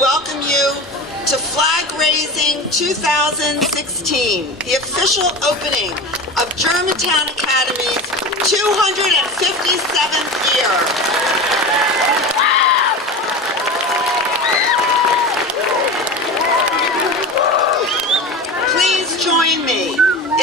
welcome you to Flag Raising 2016, the official opening of Germantown Academy's 257th year. Please join me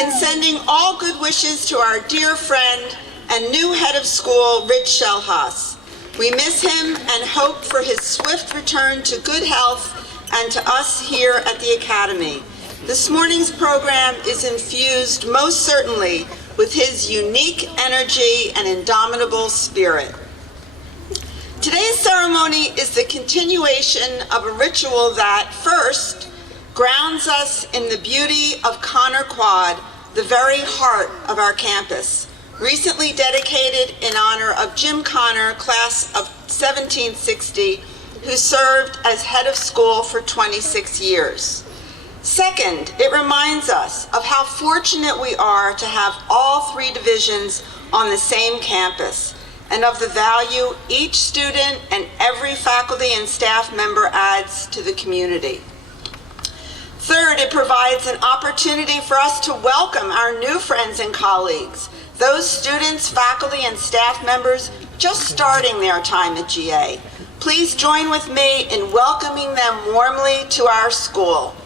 in sending all good wishes to our dear friend and new head of school, Rich Schellhaus. We miss him and hope for his swift return to good health and to us here at the Academy. This morning's program is infused most certainly with his unique energy and indomitable spirit. Today's ceremony is the continuation of a ritual that, first, grounds us in the beauty of Connor Quad, the very heart of our campus, recently dedicated in honor of Jim Connor, class of 1760, who served as head of school for 26 years. Second, it reminds us of how fortunate we are to have all three divisions on the same campus, and of the value each student and every faculty and staff member adds to the community. Third, it provides an opportunity for us to welcome our new friends and colleagues, those students, faculty, and staff members just starting their time at GA. Please join with me in welcoming them warmly to our school.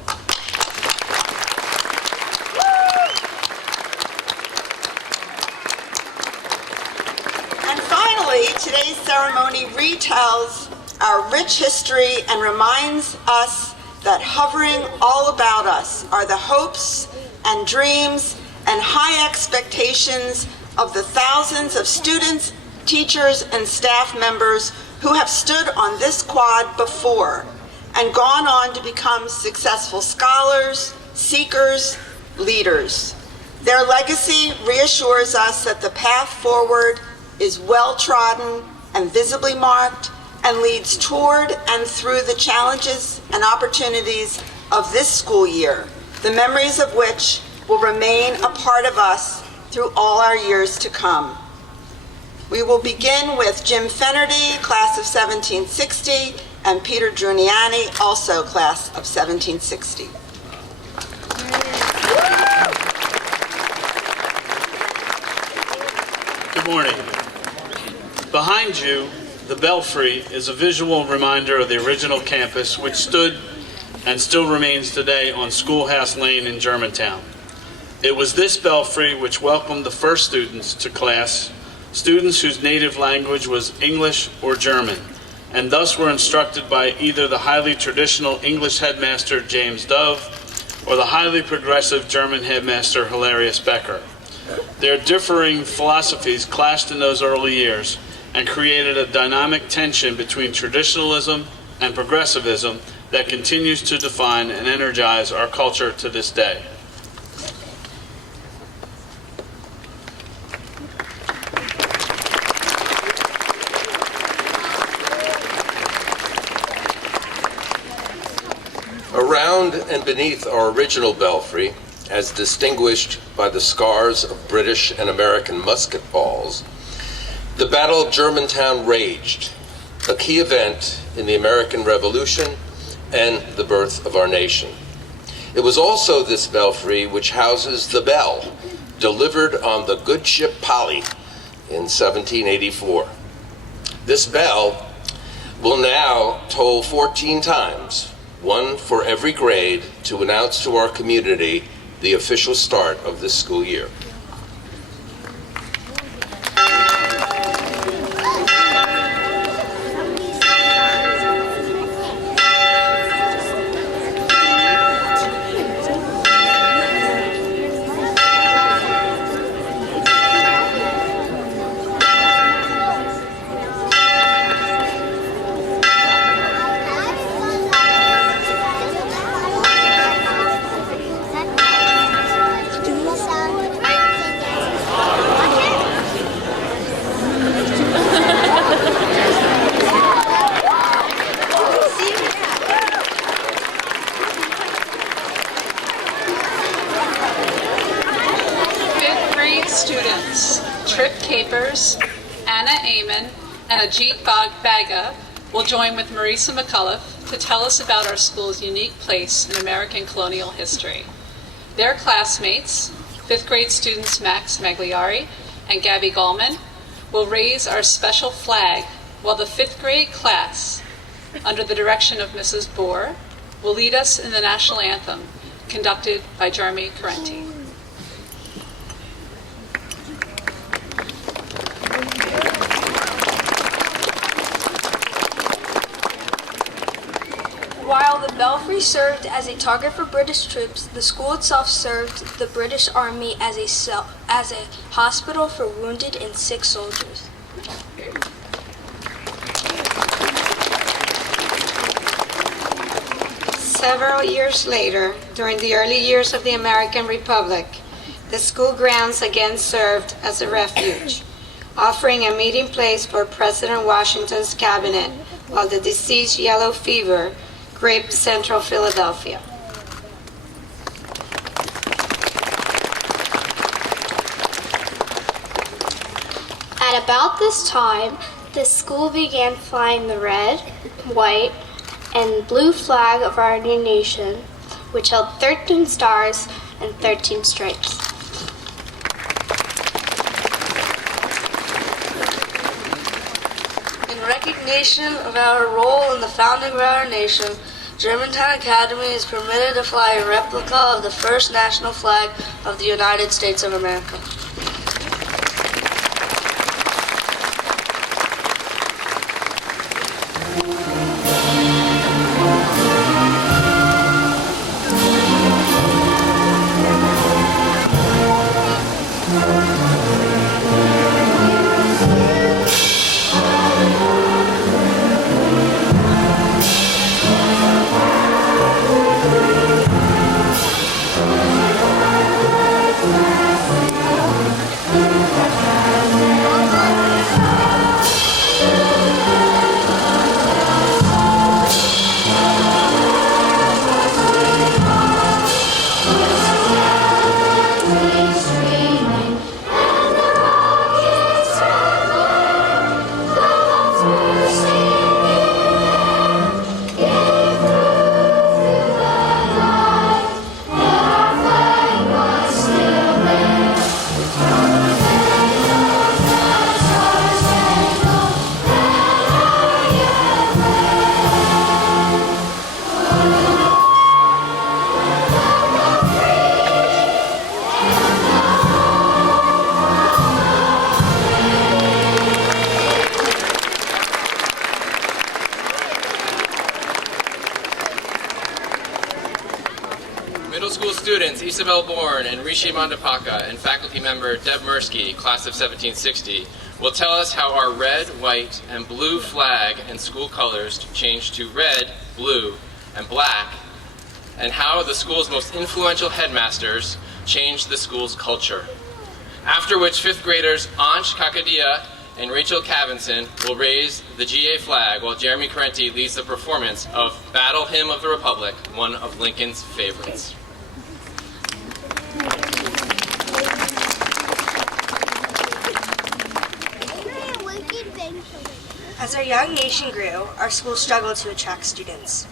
And finally, today's ceremony retells our rich history and reminds us that hovering all about us are the hopes and dreams and high expectations of the thousands of students, teachers, and staff members who have stood on this quad before and gone on to become successful scholars, seekers, leaders. Their legacy reassures us that the path forward is well-trodden and visibly marked and leads toward and through the challenges and opportunities of this school year, the memories of which will remain a part of us through all our years to come. We will begin with Jim Fenerty, class of 1760, and Peter Druniani, also class of 1760. Good morning. Behind you, the belfry is a visual reminder of the original campus, which stood and still remains today on Schoolhouse Lane in Germantown. It was this belfry which welcomed the first students to class, students whose native language was English or German, and thus were instructed by either the highly traditional English headmaster James Dove or the highly progressive German headmaster Hilarius Becker. Their differing philosophies clashed in those early years and created a dynamic tension between traditionalism and progressivism that continues to define and energize our culture to this day. Around and beneath our original belfry, as distinguished by the scars of British and American musket balls, the Battle of Germantown raged, a key event in the American Revolution and the birth of our nation. It was also this belfry which houses the bell delivered on the good ship Polly in 1784. This bell will now toll 14 times, one for every grade, to announce to our community the official start of this school year. Anna Amon and Ajit Baga will join with Marisa McCullough, to tell us about our school's unique place in American colonial history. Their classmates, 5th grade students Max Magliari and Gabby Gallman, will raise our special flag while the 5th grade class, under the direction of Mrs. Bohr, will lead us in the national anthem, conducted by Jeremy Carenti. While the belfry served as a target for British troops, the school itself served the British Army as a hospital for wounded and sick soldiers. Several years later, during the early years of the American Republic, the school grounds again served as a refuge, offering a meeting place for President Washington's cabinet while the disease yellow fever gripped central Philadelphia. At about this time, the school began flying the red, white, and blue flag of our new nation, which held 13 stars and 13 stripes. In recognition of our role in the founding of our nation, Germantown Academy is permitted to fly a replica of the first national flag of the United States of America. Middle school students Isabel Bourne and Rishi Mandapaka and faculty member Deb Mursky, class of 1760, will tell us how our red, white, and blue flag and school colors changed to red, blue, and black, and how the school's most influential headmasters changed the school's culture. After which 5th graders Ansh Kakadia and Rachel Cavinson will raise the GA flag while Jeremy Carenti leads the performance of Battle Hymn of the Republic, one of Lincoln's favorites. As our young nation grew, our school struggled to attract students.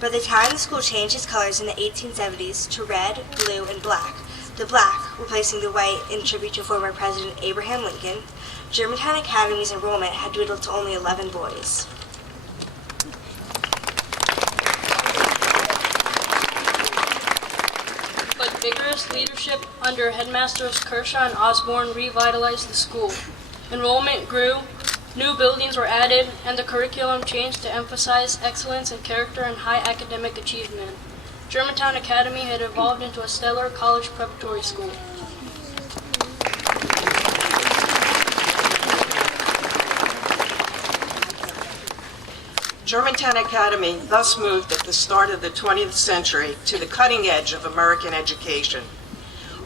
By the time the school changed its colors in the 1870s to red, blue, and black, the black replacing the white in tribute to former President Abraham Lincoln, Germantown Academy's enrollment had dwindled to only 11 boys. But vigorous leadership under Headmasters Kershaw and Osborne revitalized the school. Enrollment grew, new buildings were added, and the curriculum changed to emphasize excellence in character and high academic achievement. Germantown Academy had evolved into a stellar college preparatory school. Germantown Academy thus moved at the start of the 20th century to the cutting edge of American education,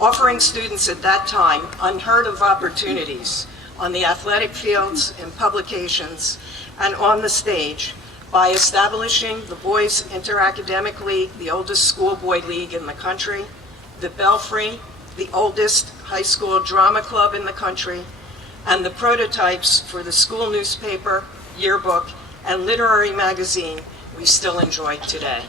offering students at that time unheard of opportunities on the athletic fields, in publications, and on the stage by establishing the Boys Inter-Academic League, the oldest schoolboy league in the country, the Belfry, the oldest high school drama club in the country, and the prototypes for the school newspaper, yearbook, and literary magazine, we still enjoy today.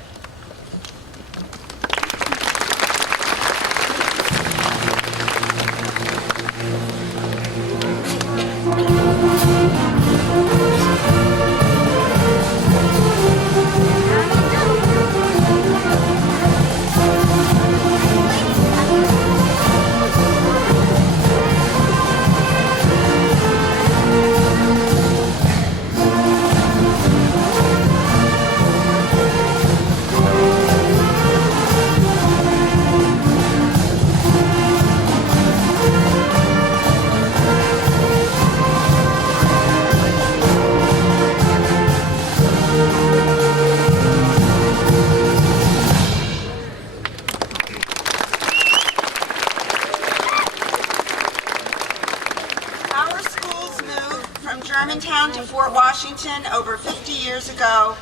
Our schools moved from Germantown to Fort Washington over 50 years ago,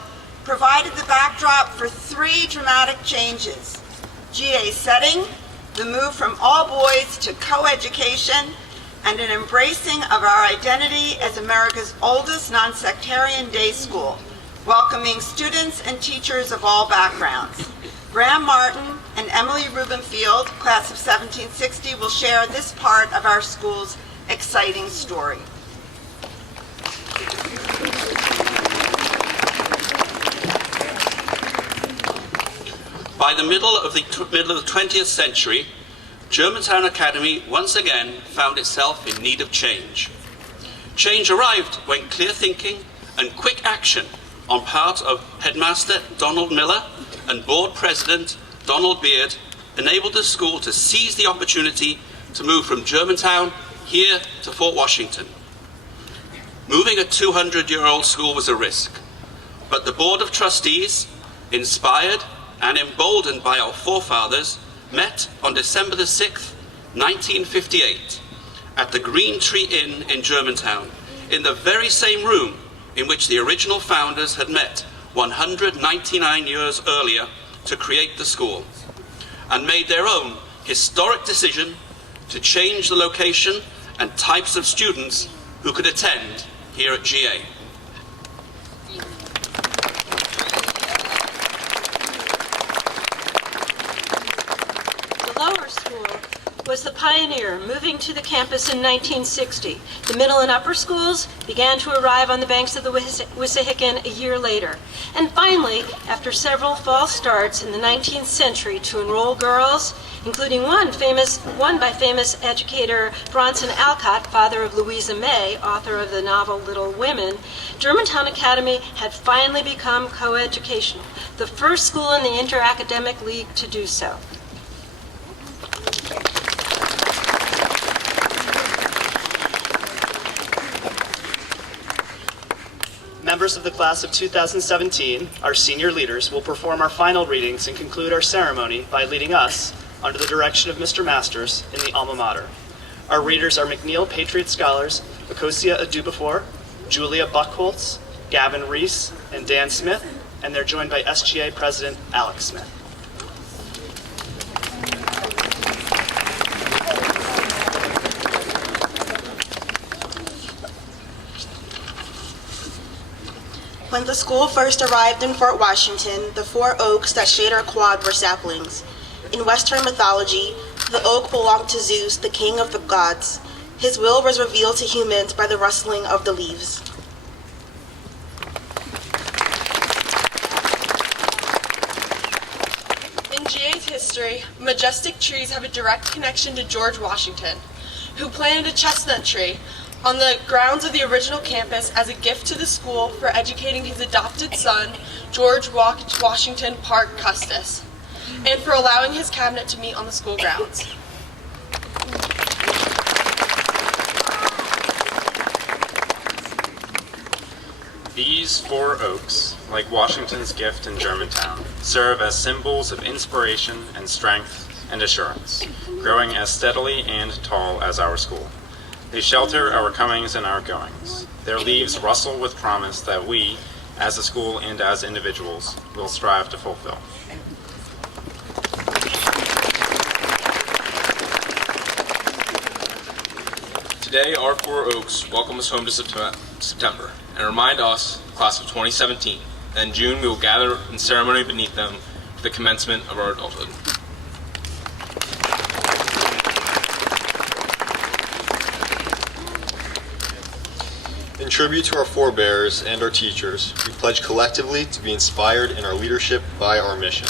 provided the backdrop for three dramatic changes. GA's setting, the move from all boys to co-education, and an embracing of our identity as America's oldest non-sectarian day school, welcoming students and teachers of all backgrounds. Graham Martin and Emily Rubenfield, class of 1760, will share this part of our school's exciting story. By the middle of the 20th century, Germantown Academy once again found itself in need of change. Change arrived when clear thinking and quick action on part of Headmaster Donald Miller and Board President Donald Beard enabled the school to seize the opportunity to move from Germantown here to Fort Washington. Moving a 200-year-old school was a risk, but the Board of Trustees, inspired and emboldened by our forefathers, met on December the 6th, 1958, at the Green Tree Inn in Germantown, in the very same room in which the original founders had met 199 years earlier to create the school, and made their own historic decision to change the location and types of students who could attend here at GA. The lower school was the pioneer, moving to the campus in 1960. The middle and upper schools began to arrive on the banks of the Wissahickon a year later. And finally, after several false starts in the 19th century to enroll girls, including one by famous educator Bronson Alcott, father of Louisa May, author of the novel Little Women, Germantown Academy had finally become coeducational, the first school in the Inter-Academic League to do so. Members of the class of 2017, our senior leaders, will perform our final readings and conclude our ceremony by leading us, under the direction of Mr. Masters, in the alma mater. Our readers are McNeil Patriot Scholars, Akosia Adubafor, Julia Buckholtz, Gavin Reese, and Dan Smith, and they're joined by SGA President Alex Smith. When the school first arrived in Fort Washington, the 4 oaks that shade our quad were saplings. In Western mythology, the oak belonged to Zeus, the king of the gods. His will was revealed to humans by the rustling of the leaves. In GA's history, majestic trees have a direct connection to George Washington, who planted a chestnut tree on the grounds of the original campus as a gift to the school for educating his adopted son, George Washington Parke Custis, and for allowing his cabinet to meet on the school grounds. These 4 oaks, like Washington's gift in Germantown, serve as symbols of inspiration and strength and assurance, growing as steadily and tall as our school. They shelter our comings and our goings. Their leaves rustle with promise that we, as a school and as individuals, will strive to fulfill. Today, our 4 oaks welcome us home to September and remind us, class of 2017, and in June we will gather in ceremony beneath them for the commencement of our adulthood. In tribute to our forebears and our teachers, we pledge collectively to be inspired in our leadership by our mission,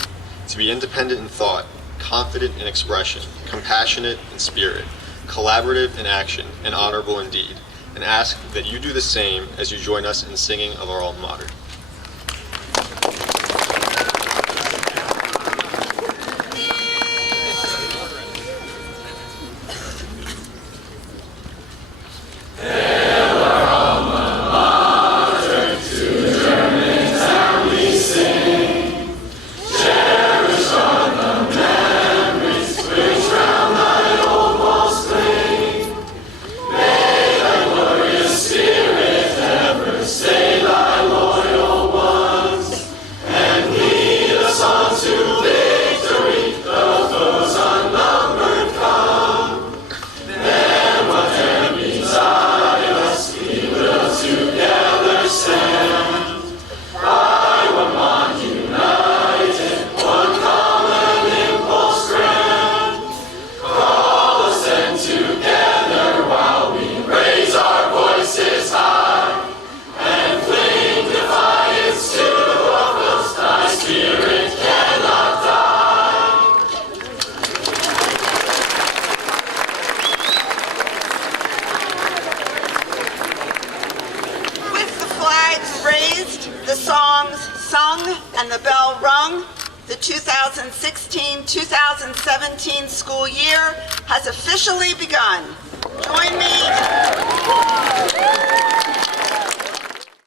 to be independent in thought, confident in expression, compassionate in spirit, collaborative in action, and honorable in deed, and ask that you do the same as you join us in singing of our alma mater. The songs sung and the bell rung, the 2016-2017 school year has officially begun. Join me